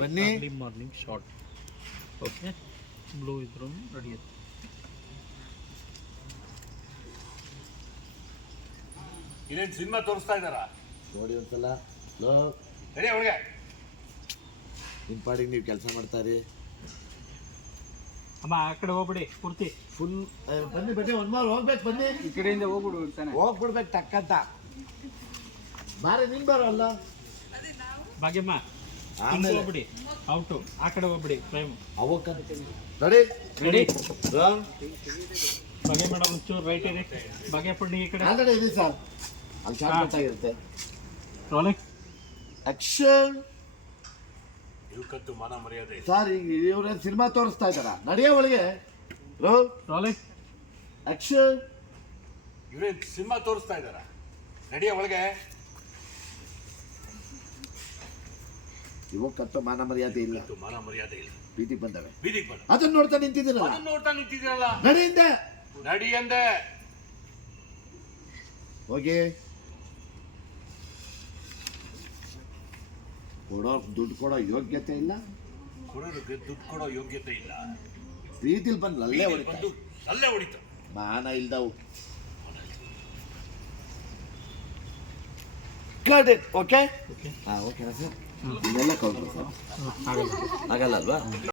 ಬನ್ನಿ. Early morning short. Okay, blue ಇದ್ರೂ ನಡೆಯುತ್ತೆ. ಇನ್ನೇನು ಸಿನಿಮಾ ತೋರಿಸ್ತಾ ಇದ್ದಾರಾ? ನೋಡಿ ಒಂದ್ಸಲ. ಲೋ, ಸರಿ ಅವಳಿಗೆ ನಿಮ್ಮ ಪಾಡಿಗೆ ನೀವು ಕೆಲಸ ಮಾಡ್ತಾರೆ. ಅಮ್ಮ ಆ ಕಡೆ ಹೋಗ್ಬಿಡಿ ಪೂರ್ತಿ. ಫುಲ್ ಬನ್ನಿ ಬನ್ನಿ, ಒಂದ್ ಮಾರು ಹೋಗ್ಬೇಕು. ಬನ್ನಿ, ಈ ಕಡೆಯಿಂದ ಹೋಗ್ಬಿಡು ಅಂತಾನೆ. ಹೋಗ್ಬಿಡ್ಬೇಕು ಟಕ್ಕಂತ. ಬಾರಿ ನಿನ್ ಬರೋ ಅಲ್ಲ. ಭಾಗ್ಯಮ್ಮ ಆಮೇಲೆ ಹೋಗ್ಬಿಡಿ, ಔಟು ಆ ಕಡೆ ಹೋಗ್ಬಿಡಿ. ಫ್ರೇಮ್ ಅವಕ್ಕ ರೆಡಿ ರೆಡಿ. ಭಾಗ್ಯ ಮೇಡಮ್ ಒಂಚೂರು ರೈಟ್ ಇರಿ. ಭಾಗ್ಯ ಪುಣ್ಯ ಈ ಕಡೆ. ಆಲ್ರೆಡಿ ಇದೆ ಸರ್, ಅಲ್ಲಿ ಶಾರ್ಟ್ ಆಗಿರುತ್ತೆ. Rolling action. ಇವಕ್ಕಂತೂ ಮಾನ ಮರ್ಯಾದೆ ಇಲ್ಲ. ಸರ್ ಈಗ ಇವ್ರೇನು ಸಿನಿಮಾ ತೋರಿಸ್ತಾ ಇದ್ದಾರ? ನಡೆಯೋ ಒಳಗೆ. Roll rolling action. ಇವ್ರೇನು ಸಿನಿಮಾ ತೋರಿಸ್ತಾ ಇದ್ದಾರಾ? ನಡಿಯ ಒಳಗೆ. ಇವಕ್ಕಂತೂ ಮಾನ ಮರ್ಯಾದೆ ಇಲ್ಲ. ಇವತ್ತು ಮಾನ ಮರ್ಯಾದೆ ಇಲ್ಲ. ಬೀದಿಗೆ ಬಂದವೆ. ಬೀದಿಗೆ ಬರ. ಅದನ್ನ ನೋಡ್ತಾ ನಿಂತಿದ್ದೀರಲ್ಲ. ಅದನ್ನ ನೋಡ್ತಾ ನಿಂತಿದ್ದೀರಲ್ಲ. ನಡೆಯಿಂದ ನಡಿ ಅಂದೆ. ಹೋಗಿ. ದುಡ್ಡು ಕೊಡೋ ಯೋಗ್ಯತೆ ಇಲ್ಲ. ಕೊಡೋರಿಗೆ ದುಡ್ಡು ಕೊಡೋ ಯೋಗ್ಯತೆ ಇಲ್ಲ. ಬೀದಿಲ್ ಬಂದು ಅಲ್ಲೇ ಹೊಡಿತ. ಬಂದು ಅಲ್ಲೇ ಹೊಡಿತ. ಮಾನ ಇಲ್ದವು. Got it. ಓಕೆ. ಓಕೆ ಹಾಂ ಓಕೆನಾ ಸರ್? ಇದೆಲ್ಲ ಕೌಂಟ್ರು ಸರ್? ಆಗಲ್ಲ. ಆಗಲ್ಲ ಅಲ್ವಾ?